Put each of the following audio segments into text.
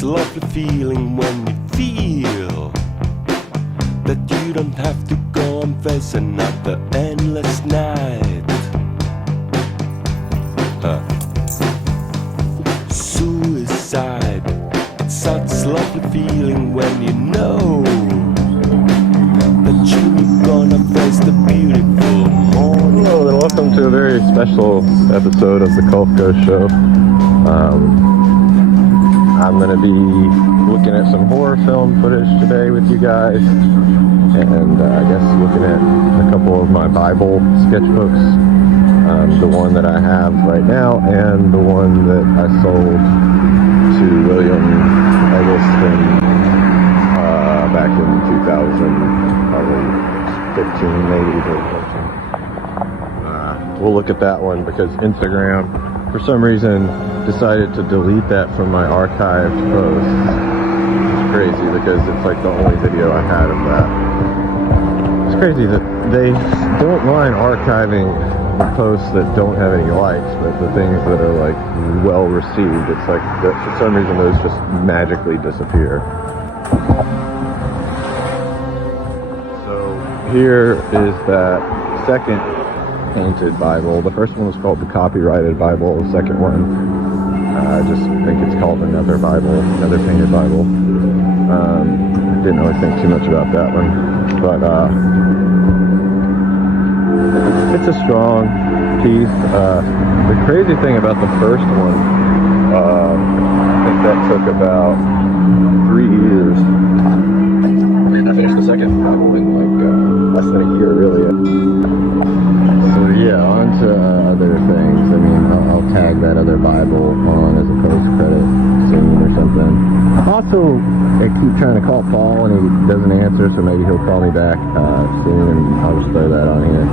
such lovely feeling when you feel that you don't have to go and face another endless night. Suicide, it's such a lovely feeling when you know that you're gonna face the beautiful morning. Hello and welcome to a very special episode of the Gulf Coast Show. I'm going to be looking at some horror film footage today with you guys, and I guess looking at a couple of my Bible sketchbooks, the one that I have right now and the one that I sold to William Eggleston back in 2000, probably 15 maybe or something. We'll look at that one because Instagram, for some reason, decided to delete that from my archived posts. It's crazy because it's like the only video I had of that. It's crazy that they don't mind archiving the posts that don't have any likes, but the things that are like well received, it's like for some reason those just magically disappear. So here is that second painted Bible. The first one was called the copyrighted Bible. The second one, I just think it's called another Bible, another painted Bible. Didn't really think too much about that one, but it's a strong piece. The crazy thing about the first one, I think that took about 3 years. I finished the second Bible in like less than a year, really. So yeah, on to other things. I mean, I'll tag that other Bible on as a post-credit scene or something. Also, I keep trying to call Paul and he doesn't answer, so maybe he'll call me back soon, and I'll just throw that on here.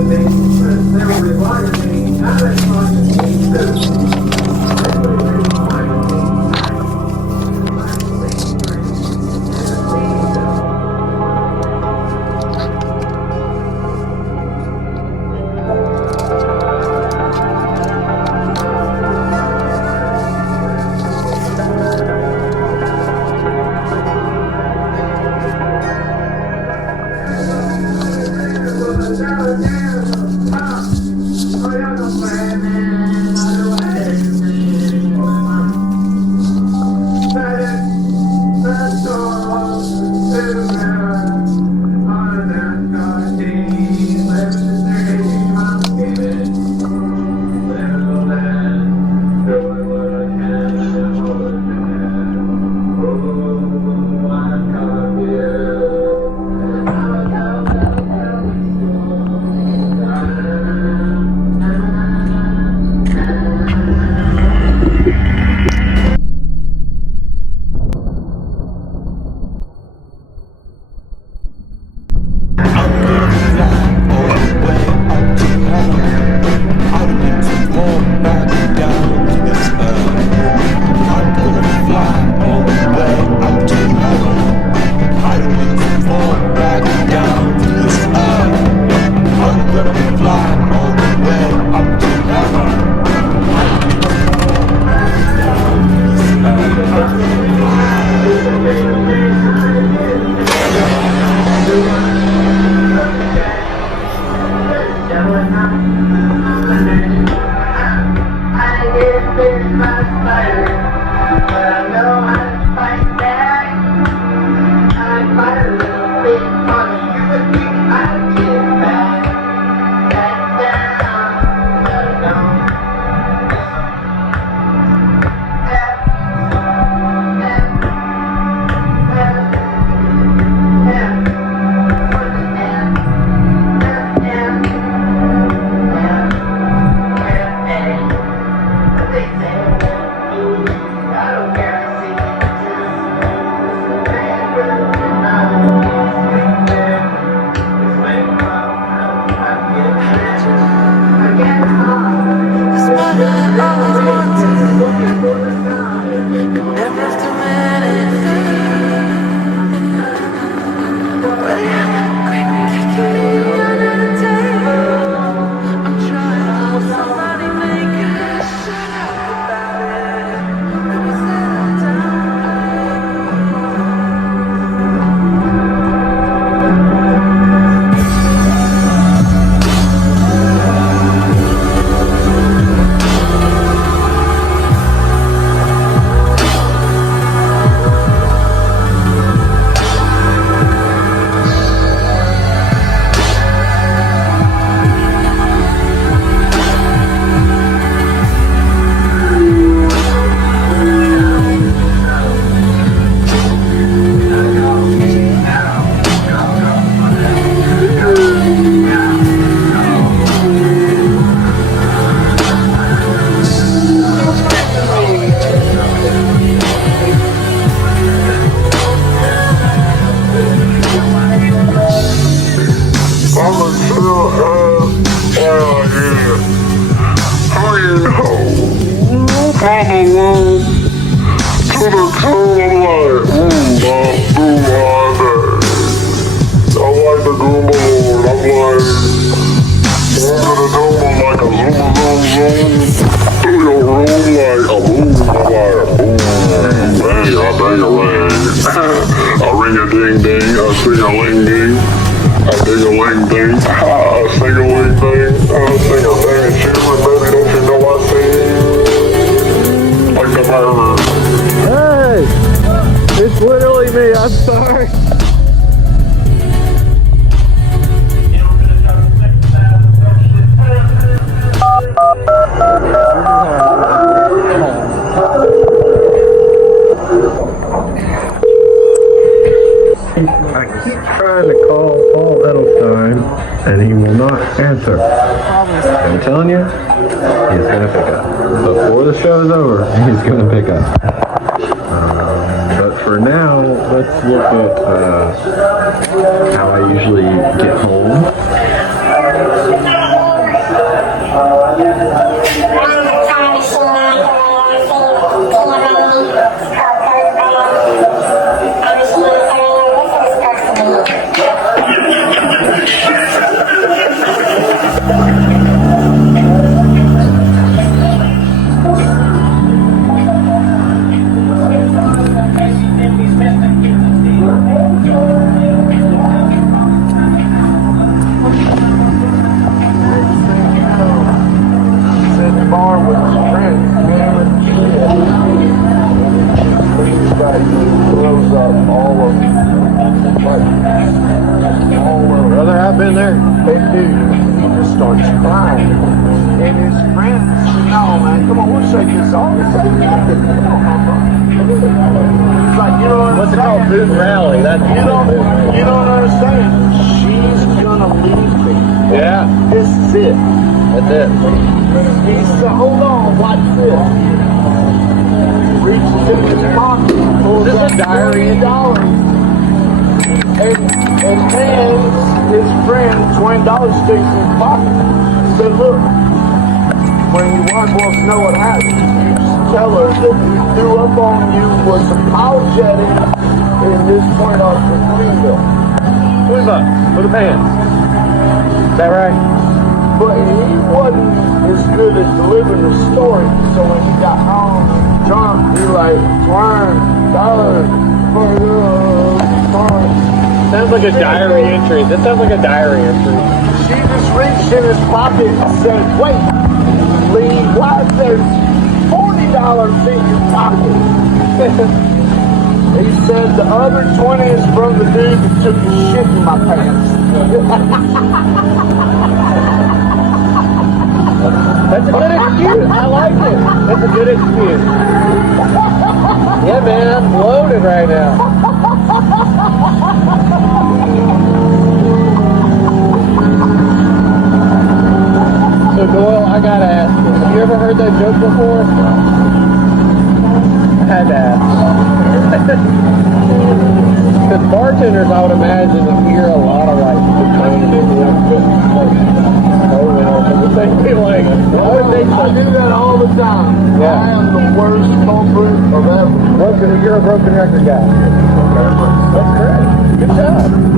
Thank you. I'm telling you, he's going to pick up. Before the show is over, he's going to pick up. But for now, let's look at how I usually get home. Brother, I've been there. Big dude. He just starts crying. And his friends said, no, man, come on, we'll shake this off. Come on, It's like, you don't What's it called? understand. Boot rally. That's You don't understand. She's gonna leave me. Yeah, This is it. that's it. He said, hold on, watch this. Reaches in his pocket, pulls Is this out a diary? $20 and hands his friend $20 sticks in his pocket. Said, look, when your wife wants to know what happened, you tell her that he threw up on you, was apologetic, and this $20 for freedom. $20 for the pants. Is that right? But he wasn't as good at delivering the story, so when he got home drunk, he like, $20 for the Sounds like a diary entry. That sounds like a diary entry. She just reached in his pocket and said, wait, Lee, why is there $40 in your pocket? He said the other 20 is from the dude that took his shit in my pants. That's a good excuse. I like it. That's a good excuse. Yeah, man, I'm loaded right now. So Doyle, I gotta ask you, have you ever heard that joke before? I had to ask. Because bartenders, I would imagine, hear a lot of like I do that all the time. Yeah. I am the worst culprit of ever. You're a broken record guy. That's great. Good job.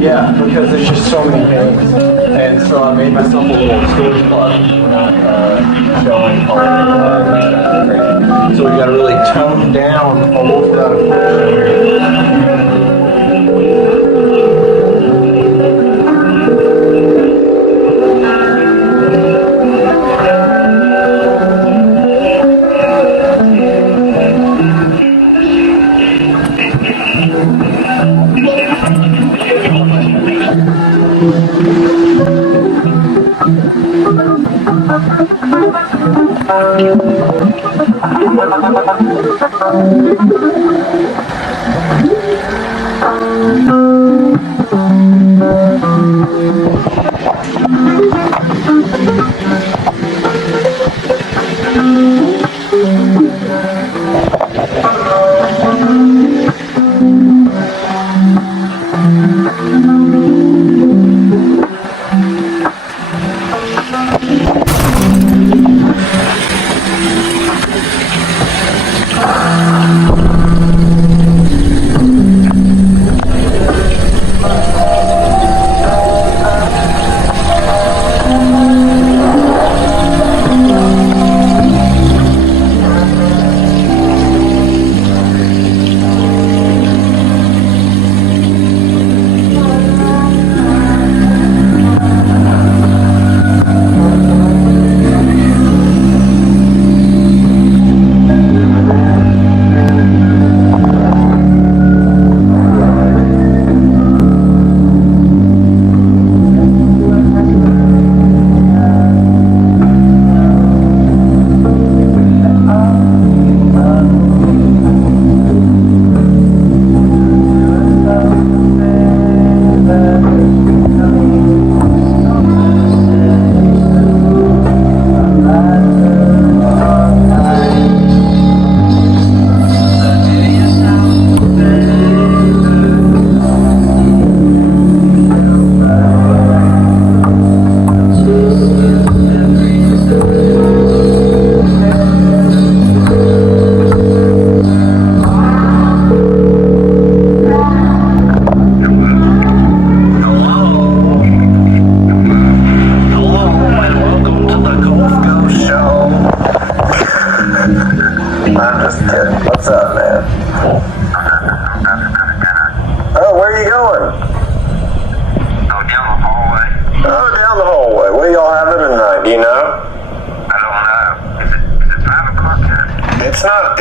Yeah, because there's just so many paintings. And so I made myself a little storage closet. We're not showing all of it. So we got to really tone down a wolf out of picture here.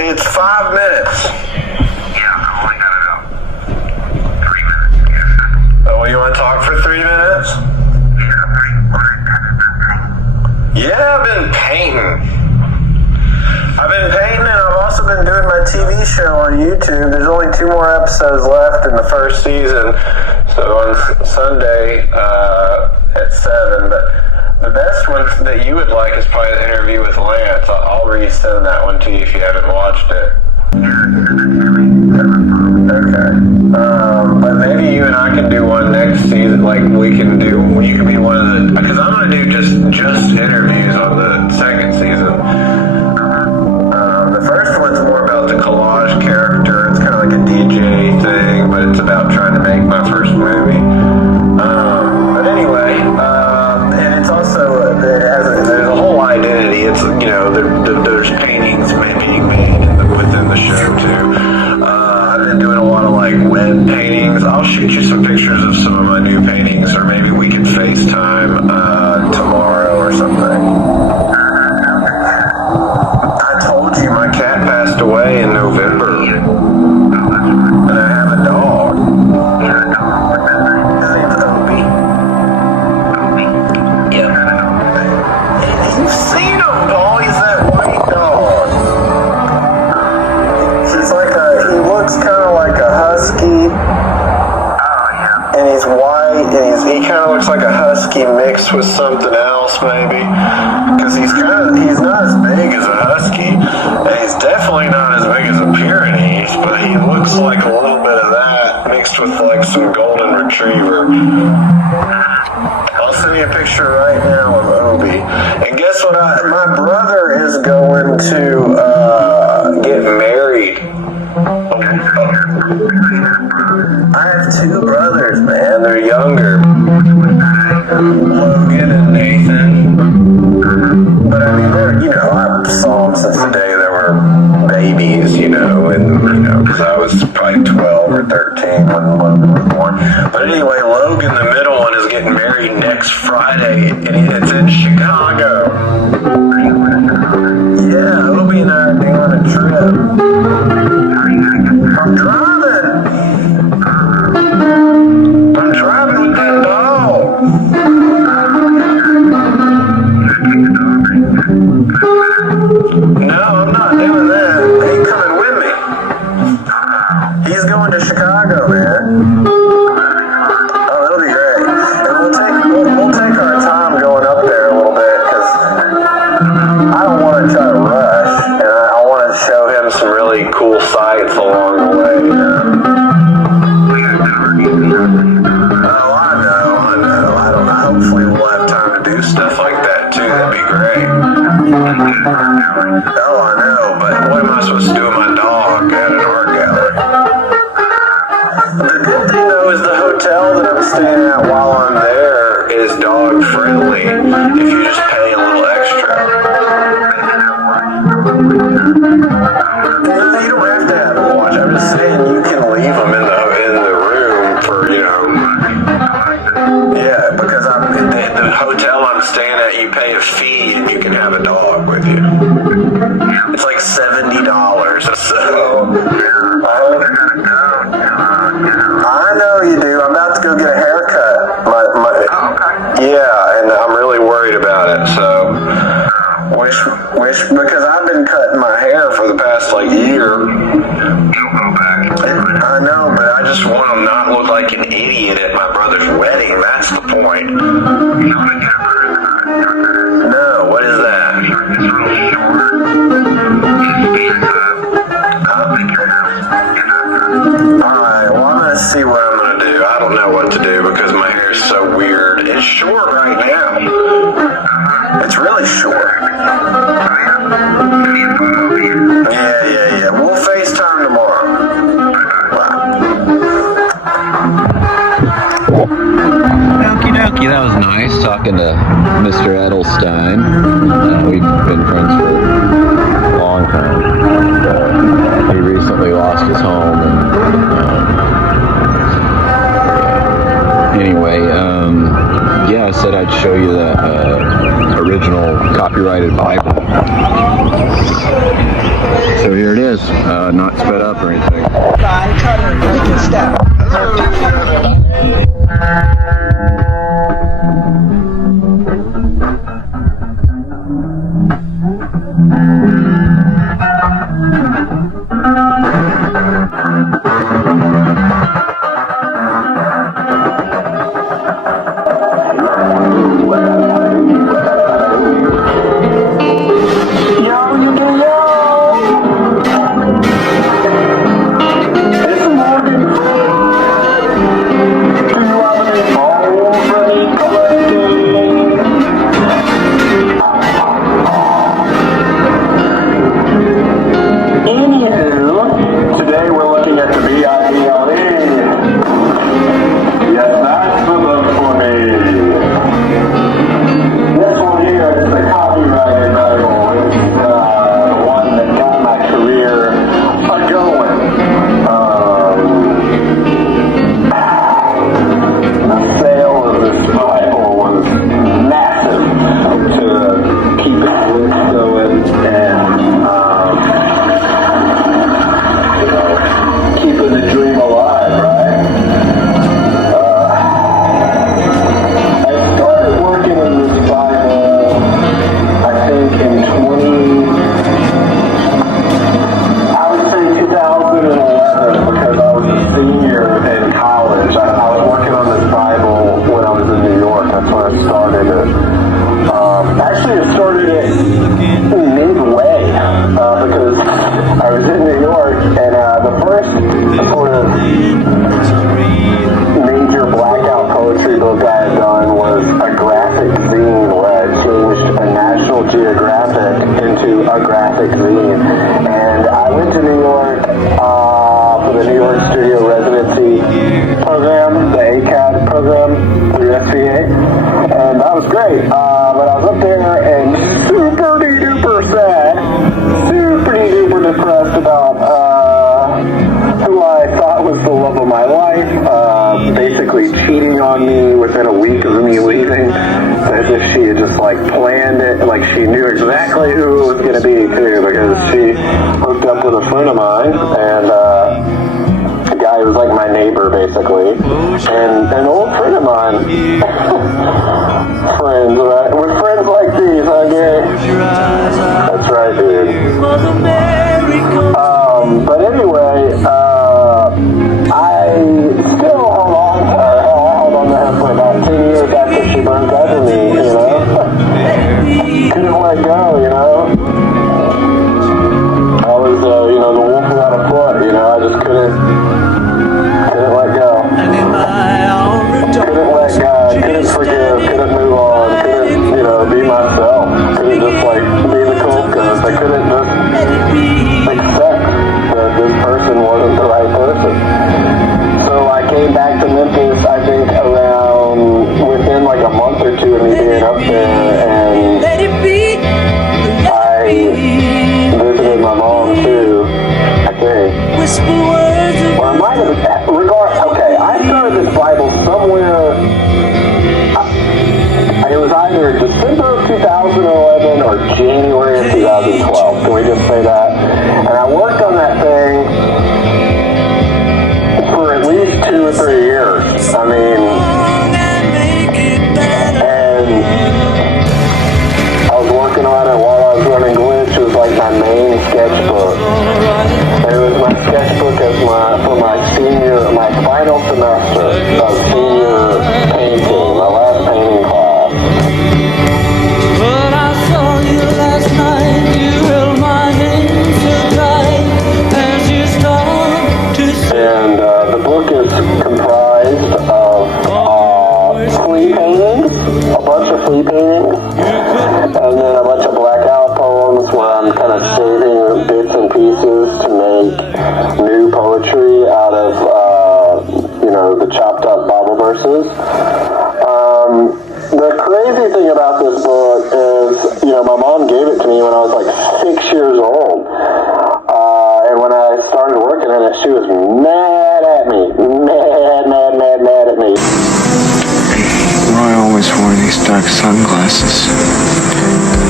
It's 5 minutes. Yeah, I've only got about 3 minutes. Oh, you want to talk for 3 minutes? Yeah, I've been painting. And I've also been doing my TV show on YouTube. There's only 2 more episodes left in the first season. So on Sunday at 7. But the best one that you would like is probably the interview with Lance. I'll resend that one to you if you haven't watched it. Okay. But maybe you and I can do one next season. Like you can be one of the, because I'm going to do just interviews on the second season. The first one's more about the collage character. It's kind of like a DJ thing, but it's about trying to make my first movie. But anyway, and it's also, there's a whole identity. It's, there's paintings being made within the show too. I've been doing a lot of like web paintings. I'll shoot you some pictures of some of my new paintings, or maybe we can FaceTime tomorrow or something. I told you my cat passed away in November, and I have a dog. His name's Opie. Yeah. You've seen him, Paul. He's that white dog. He looks kind of like a husky. And he's white, and he kind of looks like a husky mixed with something else, maybe. Because he's not as big as a husky, and he's definitely not as big as a Pyrenees, but he looks like a little bit of that mixed with like some golden retriever. I'll send you a picture right now of Obi. And guess what? My brother is going to get married. I have 2 brothers, man. They're younger. Logan and Nathan. But I mean, I saw them since the day they were babies, because I was probably 12 or 13 when Logan was born. But anyway, Logan, the middle one, is getting married next Friday, and it's in Chicago. Yeah, Obi and I are doing a trip. I'm driving with that dog. Chicago, man. Oh, it'll be great. And we'll take our time going up there a little bit because I don't want to try to rush, and I want to show him some really cool sights along the way. You know? Oh, I know. I don't know. Hopefully we'll have time to do stuff like that too. That'd be great. Oh, I know, but what am I supposed to do with my dog at an art gallery? The good thing though is the hotel that I'm staying at while I'm there is dog friendly if you just pay a little extra. No, you don't have to have them watch. I'm just saying you can leave them in the room for, you know. Yeah, because the hotel I'm staying at, you pay a fee and you can have a dog with you. It's like $70. So I know you do. I'm about to go get a haircut. Yeah, and I'm really worried about it. So, wish because I've been cutting my hair for the past year. You'll go back. I know, but I just want to not look like an idiot at my brother's wedding. That's the point. No, what is that? It's real short. Alright, well I'm gonna see what I'm gonna do. I don't know what to do because my hair is so weird. It's short right now. It's really short. Yeah. We'll FaceTime tomorrow. Okie dokie, that was nice talking to Mr. Edelstein. We've been friends for a long time. He recently lost his home. Anyway, yeah, I said I'd show you the original copyrighted Bible. So here it is, not sped up or anything. But anyway, I still held on to her. Hell, I held on to her for about 10 years after she broke up with me, you know? Couldn't let go, you know? I was, you know, the wolf without a foot, you know? I just couldn't let go. Couldn't let go, couldn't forgive, couldn't move on, couldn't, you know, be myself. Couldn't just, like, be the cool ghost. I couldn't just accept that this person wasn't the right person. So I came back to Memphis, I think, around within like a month or two of me being up there, and I visited my mom too, I think. Or I might have, okay, I started this Bible somewhere, it was either December of 2011 or January of 2012, can we just say that? And I worked on that thing for at least 2 or 3 years. I mean, and I was working on it while I was running Glitch. It was like my main sketchbook. And it was my sketchbook for my final semester of senior painting, my last painting class. But I saw you last night, you held my hand so tight as you start to say. And the book is comprised of flea paintings, a bunch of flea paintings, and then a bunch of blackout poems where I'm kind of saving bits and pieces to make new poetry out of, you know, the chopped up Bible verses. The crazy thing about this book is, you know, my mom gave it to me when I was like 6 years old. And when I started working in it, she was mad at me. Mad at me. Roy always wore these dark sunglasses.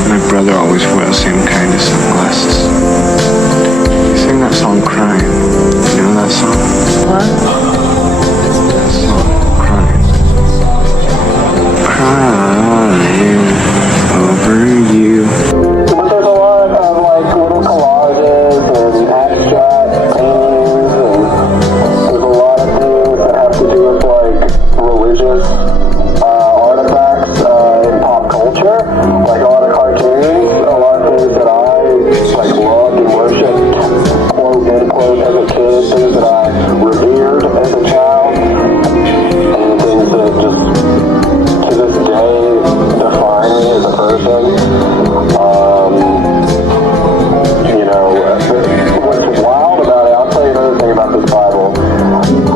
My brother always wore the same kind of sunglasses. He sang that song Crying. You know that song? What? That song, Crying. Crying over you. But there's a lot of like little collages and abstract paintings, and there's a lot of things that have to do with like religious artifacts in pop culture, like a lot of cartoons, a lot of things that I like loved and worshipped, quote unquote, as a kid, things that I revered as a child, and things that just to this day define me as a person. You know, what's wild about it, I'll tell you another thing about this Bible.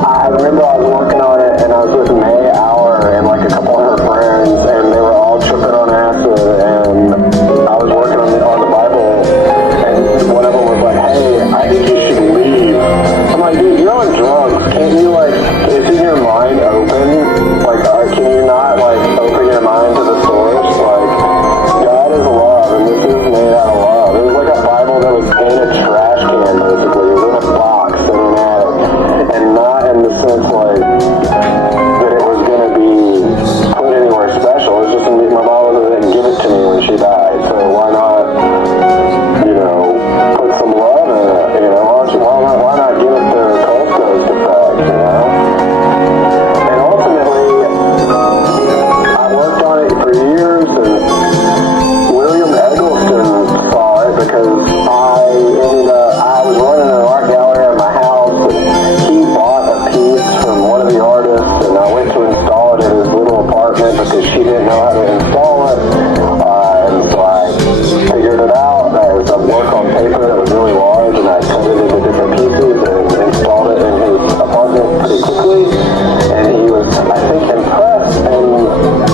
I remember I was working on it, and I was with May Hour and like a couple of her friends, and they were all tripping on acid, and I was working on the Bible, and one of them was like, hey, I think you should leave. I'm like, dude, you're on drugs. Can't you, like, isn't your mind open? Like, can you not, like, open your mind to the source? Like, God is love, and this is made out of love. It was like a Bible that was in a trash can, basically. It was in a box in an attic, and not in the sense, like, that it was going to be put anywhere special. It's just my mom didn't give it to me when she died, so why not, you know, put some love in it, you know? Why not give it the Coast Ghost effect, you know? And ultimately, I worked on it for years, and William Eggleston saw it because I was running an art gallery at my house, and he bought a piece from one of the artists, and I went to install it in his little apartment because she didn't know how to install it, and so I figured it out. It was a work on paper that was really large, and I cut it into different pieces and installed it in his apartment pretty quickly, and he was, I think, impressed, and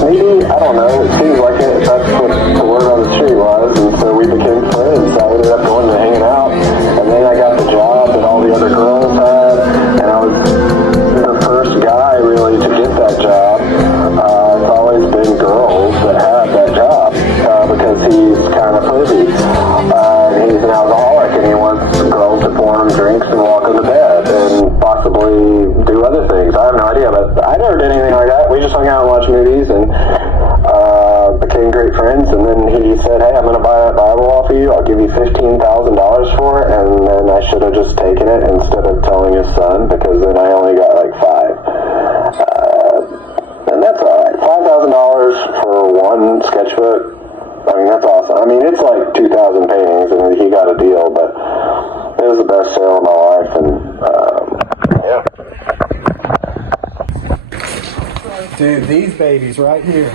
maybe, I don't know, it seems like it, that's what the word on the street was, and so we became friends. I ended up going and hanging out, and then I got the job that all the other girls had, and I was the first guy really to get that job. It's always been girls that had that job because he's kind of pretty. He's an alcoholic, and he wants girls to pour him drinks and walk him to bed and possibly do other things. I have no idea, but I never did anything like that. We just hung out and watched movies and became great friends, and then he said, hey, I'm going to buy that Bible off of you. I'll give you $15,000 for it, and then I should have just taken it instead of telling his son, because then I only got like Dude, these babies right here.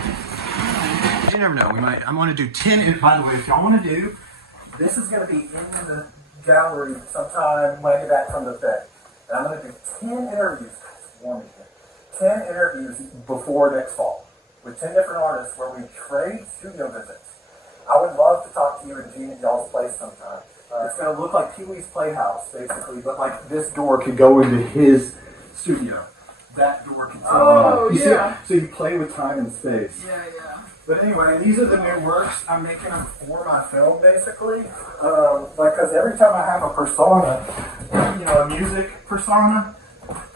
You never know. I'm going to do 10. By the way, if y'all want to do, this is going to be in the gallery sometime when I get back from the Fed. And I'm going to do 10 interviews. It's warm in here. 10 interviews before next fall with 10 different artists where we trade studio visits. I would love to talk to you and Gene at y'all's place sometime. It's going to look like Pee-wee's Playhouse, basically, but like this door could go into his studio. That door can so you play with time and space. Yeah. But anyway, these are the new works. I'm making them for my film, basically. Because every time I have a persona, a music persona,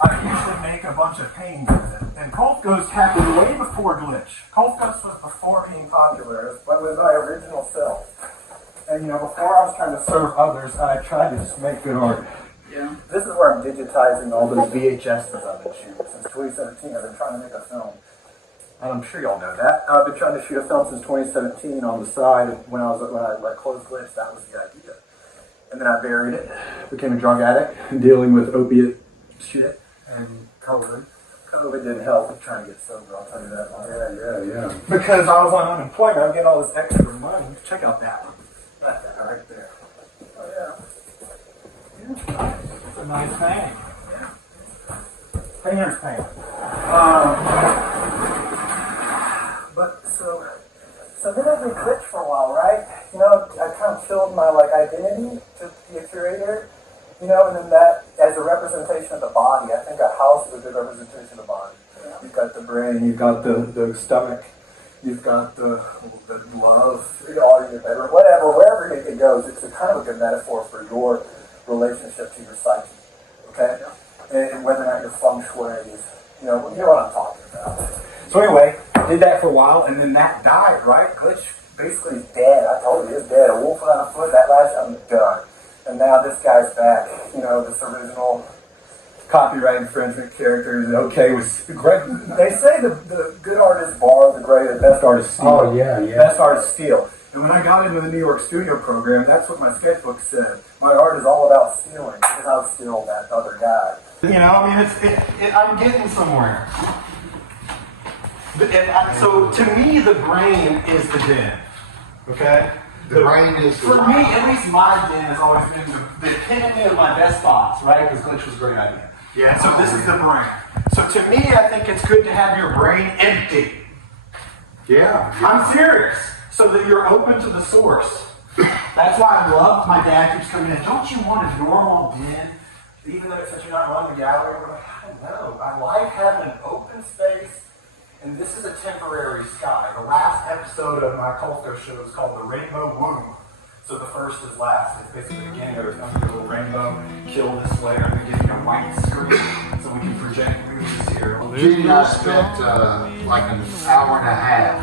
I usually make a bunch of paintings with it. And Cold Ghost happened way before Glitch. Cold Ghost was before being popular, but was my original film. And before I was trying to serve others, I tried to just make good art. Yeah. This is where I'm digitizing all those VHS that I've been shooting. Since 2017, I've been trying to make a film. And I'm sure y'all know that. I've been trying to shoot a film since 2017 on the side. When I closed Glitch, that was the idea. And then I buried it, became a drug addict, dealing with opiate shit, and COVID. COVID didn't help with trying to get sober, I'll tell you that much. Yeah. Because I was on unemployment, I'm getting all this extra money. Check out that one. That guy right there. Oh, yeah. It's a nice painting. Yeah. Painter's painting. But so then I did Glitch for a while, right? I kind of filled my identity to be a curator, and then that as a representation of the body. I think a house is a good representation of the body. Yeah. You've got the brain, you've got the stomach, you've got the love, all in your bedroom, wherever it goes. It's a kind of a good metaphor for your relationship to your psyche, okay? Yeah. And whether or not your feng shui is, you know what I'm talking about. So anyway, did that for a while, and then that died, right? Glitch basically is dead. I told you, it's dead. A wolf without a foot, that last, I'm done. And now this guy's back. This original copyright infringement character is okay with great. They say the good artists borrow, the best artists steal. Oh, yeah. Best artists steal. And when I got into the New York studio program, that's what my sketchbook said. My art is all about stealing, because I'll steal that other guy. I'm getting somewhere. So to me, the brain is the den. Okay? The brain is for me, at least my den has always been the epitome of my best spots, right? Because Glitch was a great idea. Yeah. So this is the brain. So to me, I think it's good to have your brain empty. Yeah. I'm serious. So that you're open to the source. That's why I love my dad keeps coming in. Don't you want a normal den? Even though it says you're not running the gallery, I'm like, I don't know. I like having an open space. And this is a temporary sky. The last episode of my Colco show is called The Rainbow Womb. So the first is last. It's basically the beginning of a little rainbow, kill this layer, and then give you a white screen so we can project movies here. Gene and I spent like an hour and a half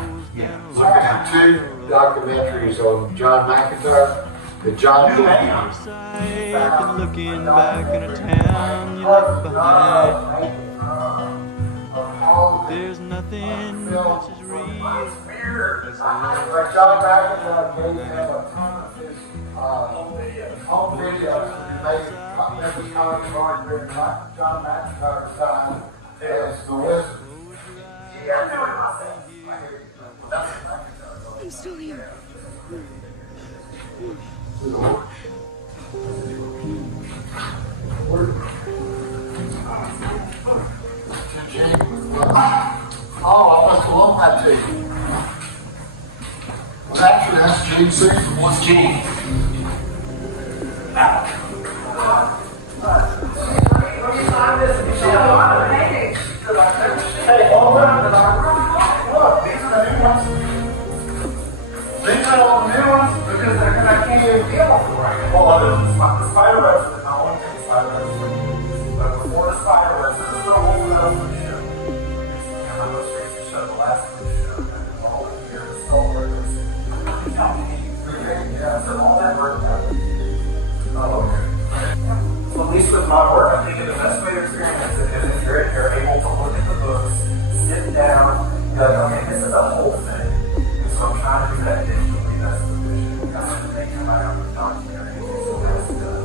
looking at 2 documentaries on John McIntyre. The John And looking back in a town you left behind. There's nothing much as real as Like John McIntyre gave him a ton of his home videos that made Memphis Comics Art during John McIntyre's time as the Wizard. I'm still here. Oh, I must have loaned that to you. Well, actually, that's Gene Season. What's Gene? Hey, hold on. Look, these are the new ones. These are all the new ones because I can't even feel them right. Well, the Spider-Webs is not one thing, Spider-Webs. But before the Spider-Webs, this is a whole other show. I'm not sure if you showed the last show. The whole year was so worthless. Yeah, so all that work happened. Oh, okay. So at least with my work, I think the best way to experience it is if you're able to look at the books, sit down, and like, okay, this is the whole thing. And so I'm trying to do that digitally. That's the vision. That's the thing about documentary. So that's the.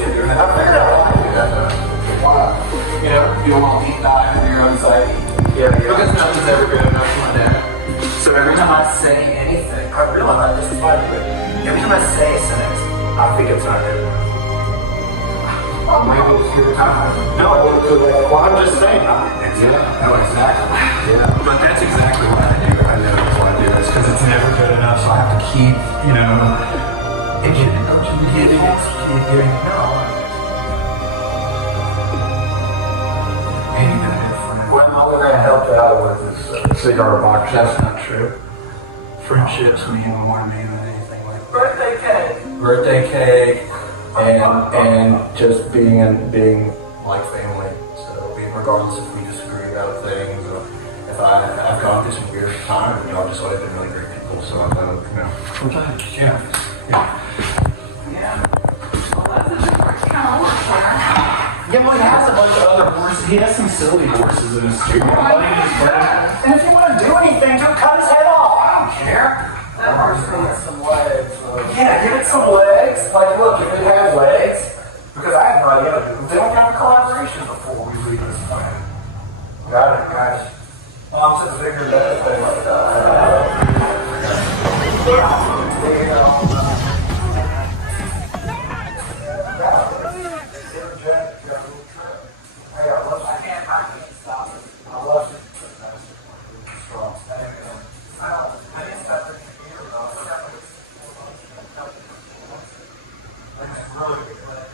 kid doing that. I figured out why I do that though. Why? You know, you don't want to deep dive into your own psyche. Yeah. Because nothing's ever good enough for my dad. So every time I say anything, I realize this is why I do it. Every time I say a sentence, I think it's not good enough. Maybe it's your time. No, well, I'm just saying. No, exactly. Yeah. But that's exactly what I do. I know that's why I do this because it's never good enough. So I have to keep, you know, hitting it. Keep getting it. No. What am I going to help you out with is cigar box. That's not true. Friendships mean more to me than anything like that. Birthday cake. And just being like family. So being regardless if we disagree about things or if I've gone through some weird times, you know, I've just always been really great people. So I've done, you know, which I Yeah, well, he has a bunch of other horses. He has some silly horses in his studio. And if you want to do anything, just cut his head off. I don't care. That horse needs some legs. Yeah, give it some legs. Like, look, if it had legs, because I have no idea. They don't have a collaboration before we leave this plan. Got it, guys. Mom's a bigger than thing like that. There you go. Really good.